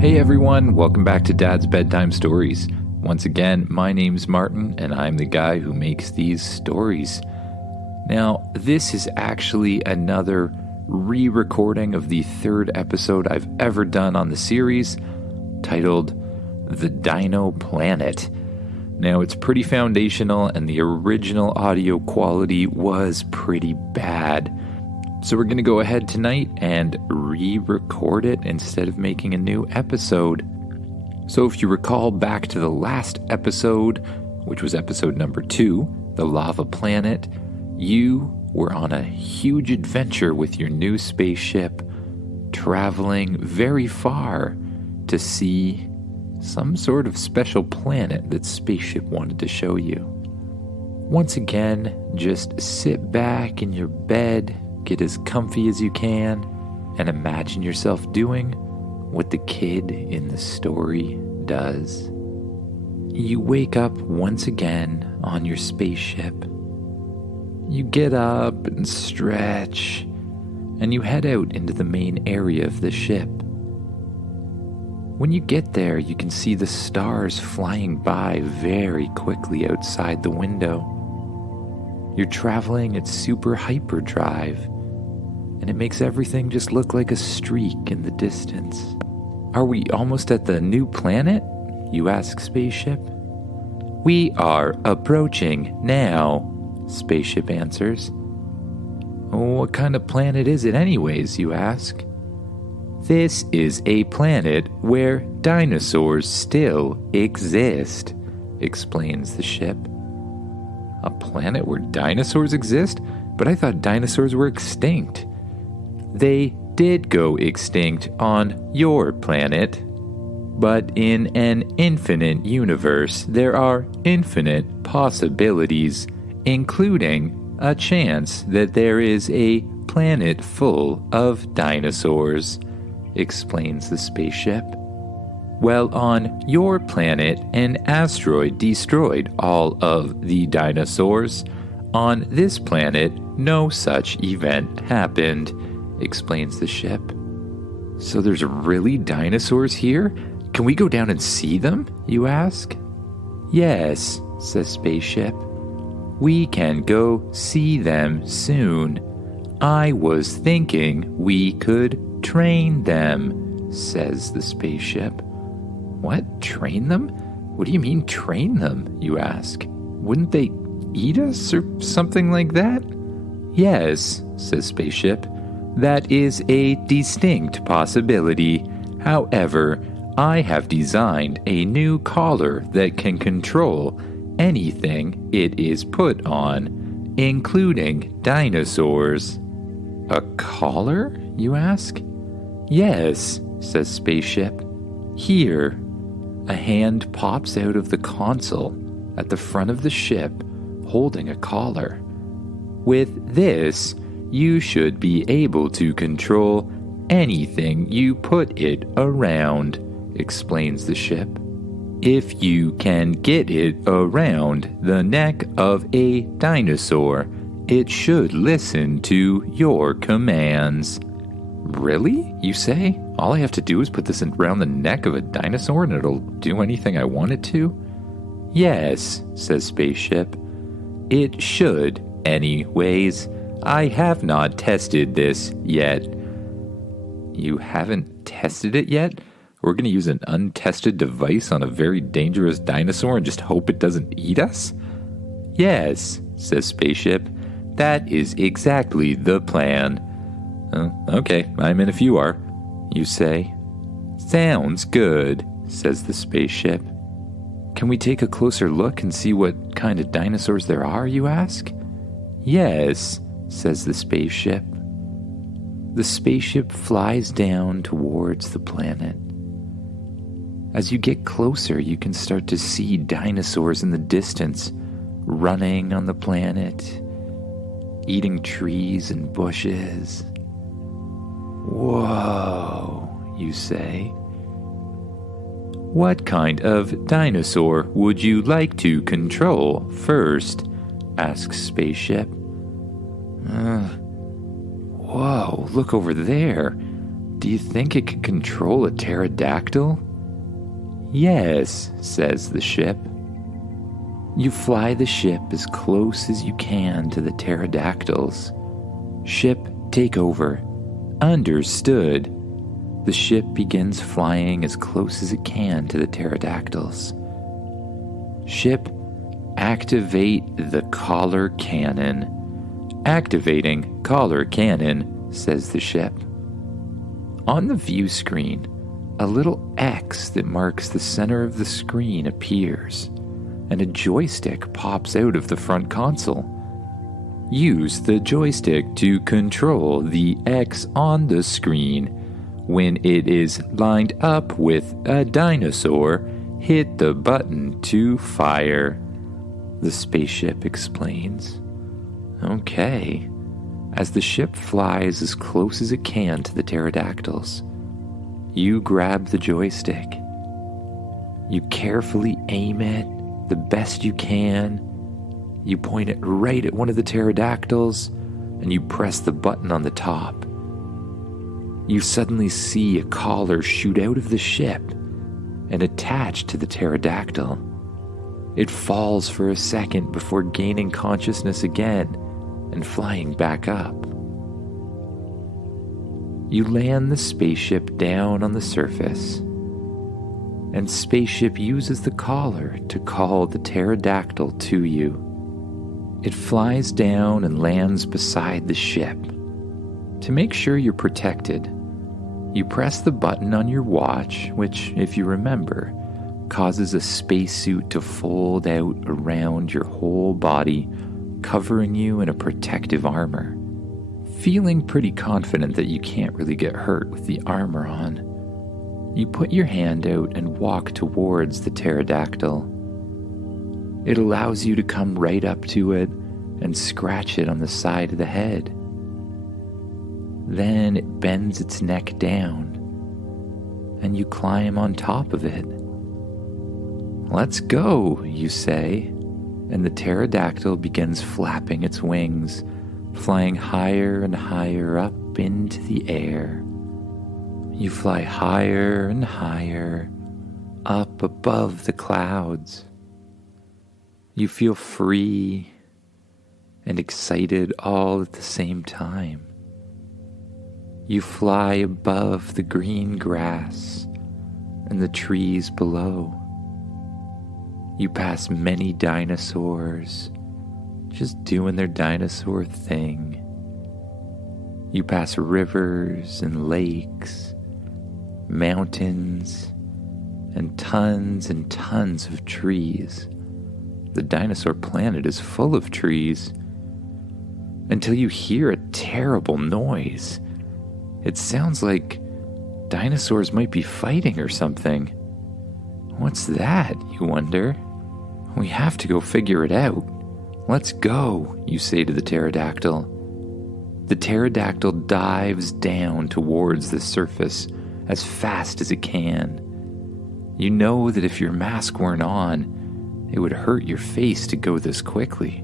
Hey everyone, welcome back to Dad's Bedtime Stories. Once again, my name's Martin, and I'm the guy who makes these stories. Now, this is actually another re-recording of the third episode I've ever done on the series, titled The Dino Planet. Now, it's pretty foundational, and the original audio quality was pretty bad. So we're going to go ahead tonight and re-record it instead of making a new episode. So if you recall back to the last episode, which was episode number 2, The Lava Planet, you were on a huge adventure with your new spaceship, traveling very far to see some sort of special planet that spaceship wanted to show you. Once again, just sit back in your bed, get as comfy as you can, and imagine yourself doing what the kid in the story does. You wake up once again on your spaceship. You get up and stretch, and you head out into the main area of the ship. When you get there, you can see the stars flying by very quickly outside the window. You're traveling at super hyperdrive, and it makes everything just look like a streak in the distance. Are we almost at the new planet? You ask Spaceship. We are approaching now, Spaceship answers. What kind of planet is it anyways, you ask? This is a planet where dinosaurs still exist, explains the ship. A planet where dinosaurs exist? But I thought dinosaurs were extinct. They did go extinct on your planet, but in an infinite universe, there are infinite possibilities, including a chance that there is a planet full of dinosaurs, explains the spaceship. Well, on your planet, an asteroid destroyed all of the dinosaurs. On this planet, no such event happened, explains the ship. So there's really dinosaurs here? Can we go down and see them? You ask. Yes, says Spaceship. We can go see them soon. I was thinking we could train them, says the spaceship. What? Train them? What do you mean train them? You ask. Wouldn't they eat us or something like that? Yes, says Spaceship. That is a distinct possibility. However, I have designed a new collar that can control anything it is put on, including dinosaurs. A collar? You ask. Yes, says Spaceship. Here. A hand pops out of the console at the front of the ship, holding a collar. With this, you should be able to control anything you put it around, explains the ship. If you can get it around the neck of a dinosaur, it should listen to your commands. Really? You say? All I have to do is put this around the neck of a dinosaur and it'll do anything I want it to? Yes, says Spaceship. It should, anyways. I have not tested this yet. You haven't tested it yet? We're going to use an untested device on a very dangerous dinosaur and just hope it doesn't eat us? Yes, says Spaceship. That is exactly the plan. Okay, I'm in if you are, you say. Sounds good, says the spaceship. Can we take a closer look and see what kind of dinosaurs there are, you ask? Yes, says the spaceship. The spaceship flies down towards the planet. As you get closer, you can start to see dinosaurs in the distance, running on the planet, eating trees and bushes. Whoa, you say. What kind of dinosaur would you like to control first? Asks Spaceship. Whoa, look over there. Do you think it could control a pterodactyl? Yes, says the ship. You fly the ship as close as you can to the pterodactyls. Ship, take over. Understood. The ship begins flying as close as it can to the pterodactyls. Ship, activate the collar cannon. Activating collar cannon, says the ship. On the view screen, a little X that marks the center of the screen appears, and a joystick pops out of the front console. Use the joystick to control the X on the screen. When it is lined up with a dinosaur, hit the button to fire. The spaceship explains. Okay. As the ship flies as close as it can to the pterodactyls, you grab the joystick. You carefully aim it the best you can. You point it right at one of the pterodactyls, and you press the button on the top. You suddenly see a collar shoot out of the ship and attach to the pterodactyl. It falls for a second before gaining consciousness again and flying back up. You land the spaceship down on the surface, and spaceship uses the collar to call the pterodactyl to you. It flies down and lands beside the ship. To make sure you're protected, you press the button on your watch, which, if you remember, causes a spacesuit to fold out around your whole body, covering you in a protective armor. Feeling pretty confident that you can't really get hurt with the armor on, you put your hand out and walk towards the pterodactyl. It allows you to come right up to it and scratch it on the side of the head. Then it bends its neck down, and you climb on top of it. Let's go, you say, and the pterodactyl begins flapping its wings, flying higher and higher up into the air. You fly higher and higher, up above the clouds. You feel free and excited all at the same time. You fly above the green grass and the trees below. You pass many dinosaurs, just doing their dinosaur thing. You pass rivers and lakes, mountains, and tons of trees. The dinosaur planet is full of trees, until you hear a terrible noise. It sounds like dinosaurs might be fighting or something. What's that, you wonder? We have to go figure it out. Let's go, you say to the pterodactyl. The pterodactyl dives down towards the surface as fast as it can. You know that if your mask weren't on, it would hurt your face to go this quickly.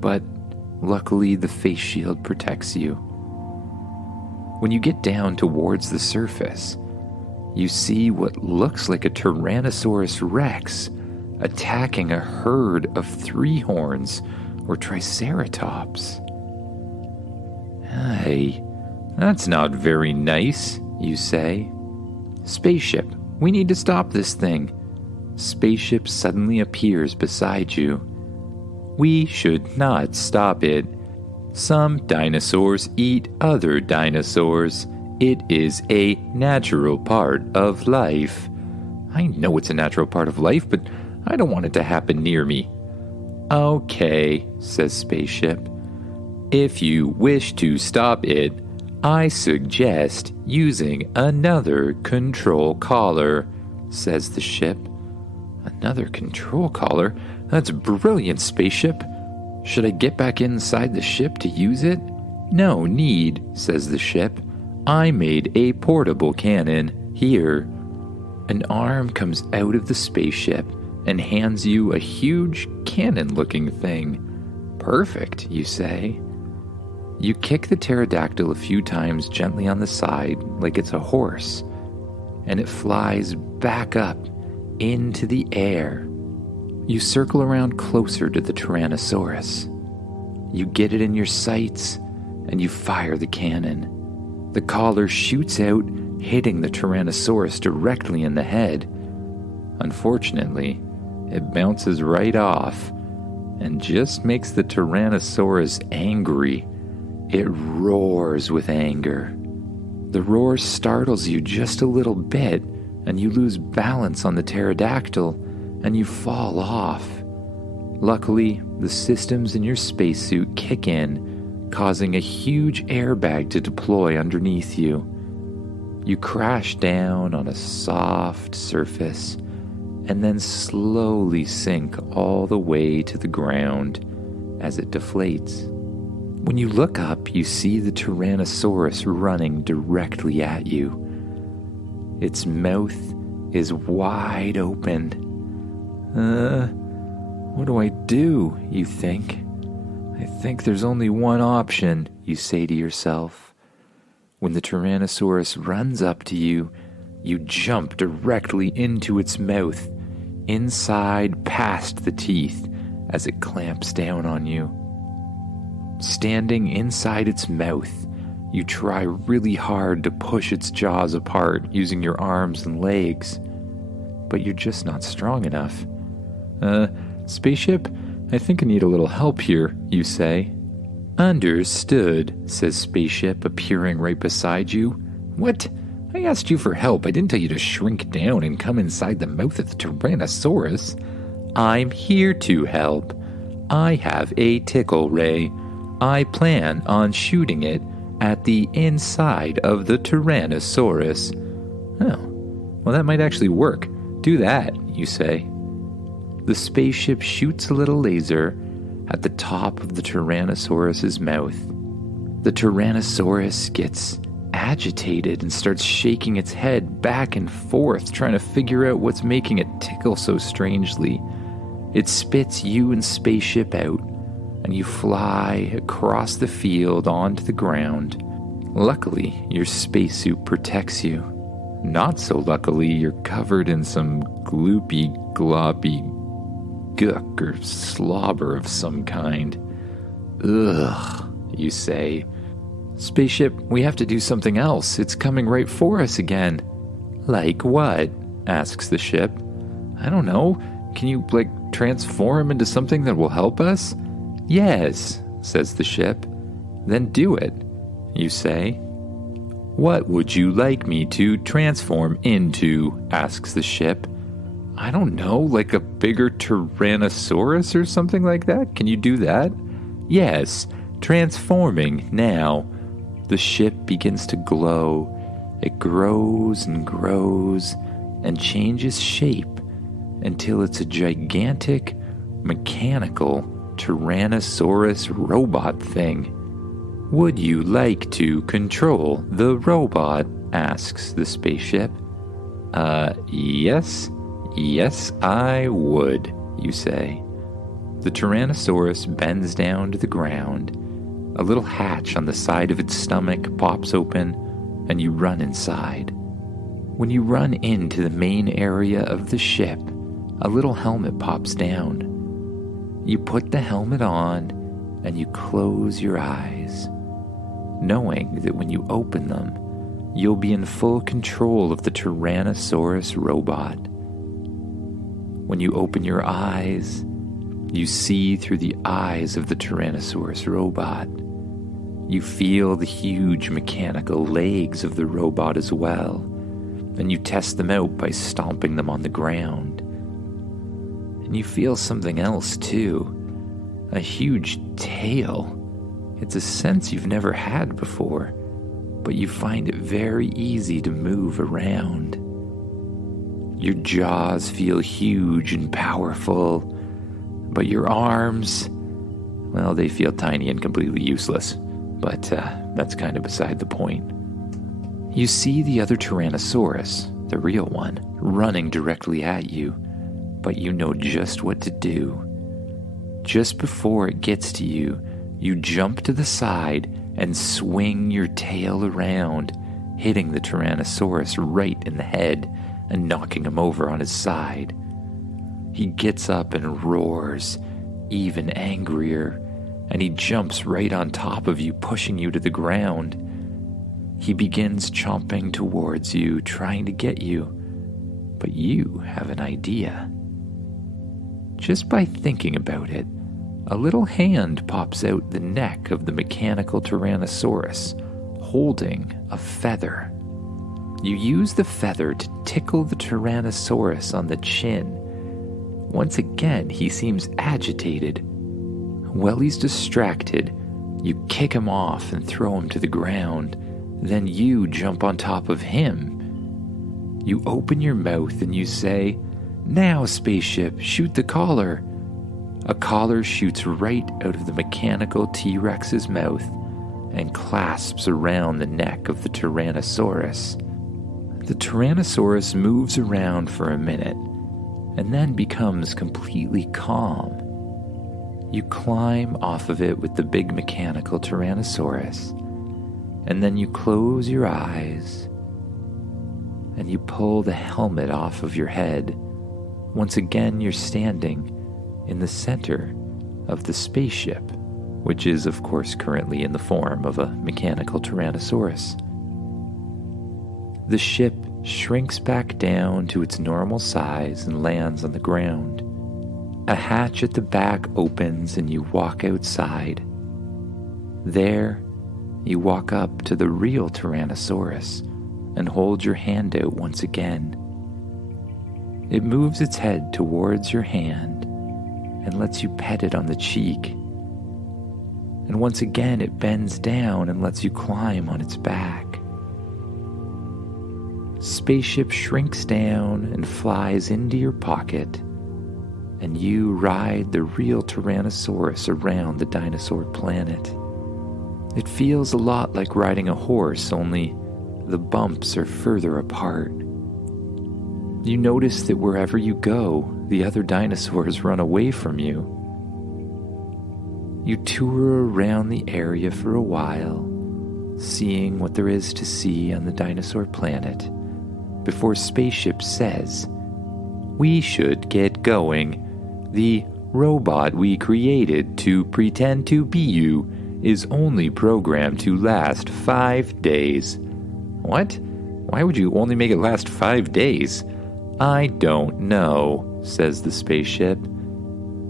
But luckily, the face shield protects you. When you get down towards the surface, you see what looks like a Tyrannosaurus Rex attacking a herd of three horns or Triceratops. Hey, that's not very nice, you say. Spaceship, we need to stop this thing. Spaceship suddenly appears beside you. We should not stop it. Some dinosaurs eat other dinosaurs. It is a natural part of life. I know it's a natural part of life, but I don't want it to happen near me. Okay, says Spaceship. If you wish to stop it, I suggest using another control collar, says the ship. Another control collar? That's brilliant, Spaceship. Should I get back inside the ship to use it? No need, says the ship. I made a portable cannon. Here. An arm comes out of the spaceship and hands you a huge cannon-looking thing. Perfect, you say. You kick the pterodactyl a few times gently on the side like it's a horse, and it flies back up into the air. You circle around closer to the Tyrannosaurus. You get it in your sights, and you fire the cannon. The collar shoots out, hitting the Tyrannosaurus directly in the head. Unfortunately, it bounces right off and just makes the Tyrannosaurus angry. It roars with anger. The roar startles you just a little bit, and you lose balance on the pterodactyl, and you fall off. Luckily, the systems in your spacesuit kick in, causing a huge airbag to deploy underneath you. You crash down on a soft surface, and then slowly sink all the way to the ground as it deflates. When you look up, you see the Tyrannosaurus running directly at you. Its mouth is wide open. What do I do, you think? I think there's only one option, you say to yourself. When the Tyrannosaurus runs up to you, you jump directly into its mouth, inside past the teeth, as it clamps down on you. Standing inside its mouth, you try really hard to push its jaws apart using your arms and legs, but you're just not strong enough. Spaceship, I think I need a little help here, you say. Understood, says Spaceship, appearing right beside you. What? I asked you for help. I didn't tell you to shrink down and come inside the mouth of the Tyrannosaurus. I'm here to help. I have a tickle ray. I plan on shooting it at the inside of the Tyrannosaurus. Oh, well, that might actually work. Do that, you say. The spaceship shoots a little laser at the top of the Tyrannosaurus's mouth. The Tyrannosaurus gets agitated and starts shaking its head back and forth, trying to figure out what's making it tickle so strangely. It spits you and Spaceship out, and you fly across the field onto the ground. Luckily, your spacesuit protects you. Not so luckily, you're covered in some gloopy, gloppy gook or slobber of some kind. Ugh, you say. Spaceship, we have to do something else. It's coming right for us again. Like what? Asks the ship. I don't know. Can you, transform into something that will help us? Yes, says the ship. Then do it, you say. What would you like me to transform into? Asks the ship. I don't know, like a bigger Tyrannosaurus or something like that? Can you do that? Yes, transforming now. The ship begins to glow. It grows and grows and changes shape until it's a gigantic, mechanical Tyrannosaurus robot thing. Would you like to control the robot? Asks the spaceship. Yes. Yes, I would, you say. The Tyrannosaurus bends down to the ground. A little hatch on the side of its stomach pops open, and you run inside. When you run into the main area of the ship, a little helmet pops down. You put the helmet on, and you close your eyes, knowing that when you open them, you'll be in full control of the Tyrannosaurus robot. When you open your eyes, you see through the eyes of the Tyrannosaurus robot. You feel the huge mechanical legs of the robot as well, and you test them out by stomping them on the ground. And you feel something else too, a huge tail. It's a sense you've never had before, but you find it very easy to move around. Your jaws feel huge and powerful, but your arms, well, they feel tiny and completely useless. But that's kind of beside the point. You see the other Tyrannosaurus, the real one, running directly at you, but you know just what to do. Just before it gets to you, you jump to the side and swing your tail around, hitting the Tyrannosaurus right in the head and knocking him over on his side. He gets up and roars, even angrier, and he jumps right on top of you, pushing you to the ground. He begins chomping towards you, trying to get you, but you have an idea. Just by thinking about it, a little hand pops out the neck of the mechanical Tyrannosaurus, holding a feather. You use the feather to tickle the Tyrannosaurus on the chin. Once again, he seems agitated. While he's distracted, you kick him off and throw him to the ground. Then you jump on top of him. You open your mouth and you say, "Now, spaceship, shoot the collar." A collar shoots right out of the mechanical T-Rex's mouth and clasps around the neck of the Tyrannosaurus. The Tyrannosaurus moves around for a minute and then becomes completely calm. You climb off of it with the big mechanical Tyrannosaurus, and then you close your eyes and you pull the helmet off of your head. Once again, you're standing in the center of the spaceship, which is, of course, currently in the form of a mechanical Tyrannosaurus. The ship shrinks back down to its normal size and lands on the ground. A hatch at the back opens and you walk outside. There, you walk up to the real Tyrannosaurus and hold your hand out once again. It moves its head towards your hand and lets you pet it on the cheek. And once again, it bends down and lets you climb on its back. Spaceship shrinks down and flies into your pocket, and you ride the real Tyrannosaurus around the dinosaur planet. It feels a lot like riding a horse, only the bumps are further apart. You notice that wherever you go, the other dinosaurs run away from you. You tour around the area for a while, seeing what there is to see on the dinosaur planet, before Spaceship says, "We should get going. The robot we created to pretend to be you is only programmed to last 5 days. What? Why would you only make it last 5 days? I don't know, says the spaceship.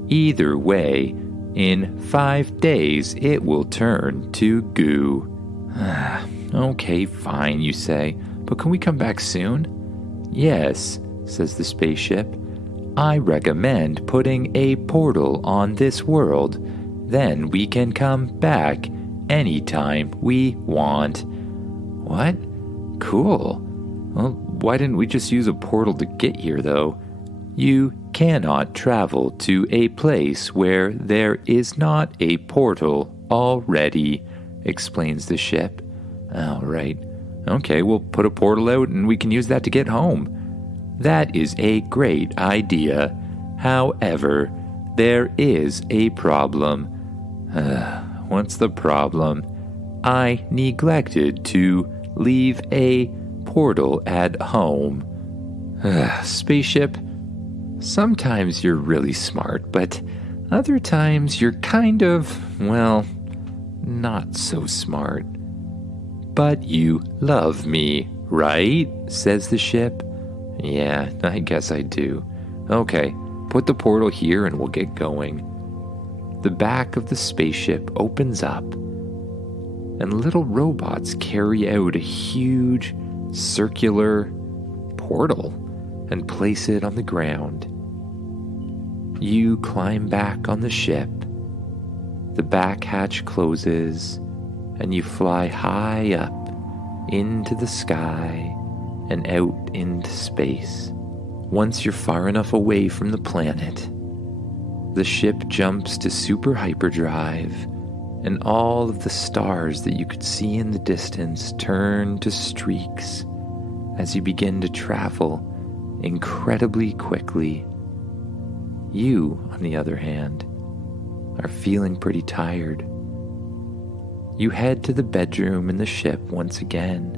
Either way, in 5 days it will turn to goo. Okay, fine, you say, but can we come back soon? Yes, says the spaceship. I recommend putting a portal on this world. Then we can come back anytime we want. What? Cool. Well, why didn't we just use a portal to get here, though? You cannot travel to a place where there is not a portal already, explains the ship. All right. Okay, we'll put a portal out and we can use that to get home. That is a great idea. However, there is a problem. What's the problem? I neglected to leave a portal at home. Spaceship, sometimes you're really smart, but other times you're kind of, well, not so smart. But you love me, right? Says the ship. Yeah, I guess I do. Okay, put the portal here and we'll get going. The back of the spaceship opens up, and little robots carry out a huge circular portal and place it on the ground. You climb back on the ship. The back hatch closes, and you fly high up into the sky and out into space. Once you're far enough away from the planet, the ship jumps to super hyperdrive, and all of the stars that you could see in the distance turn to streaks as you begin to travel incredibly quickly. You, on the other hand, are feeling pretty tired. You head to the bedroom in the ship once again.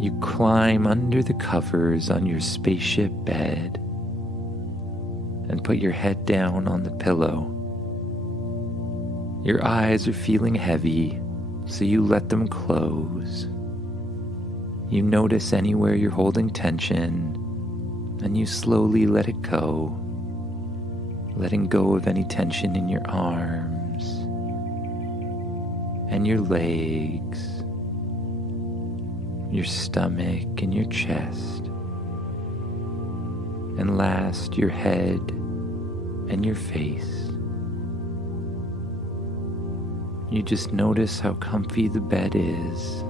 You climb under the covers on your spaceship bed and put your head down on the pillow. Your eyes are feeling heavy, so you let them close. You notice anywhere you're holding tension, and you slowly let it go, letting go of any tension in your arms and your legs, your stomach and your chest, and last your head and your face. You just notice how comfy the bed is,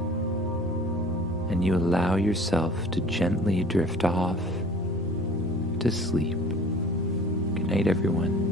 and you allow yourself to gently drift off to sleep. Good night, everyone.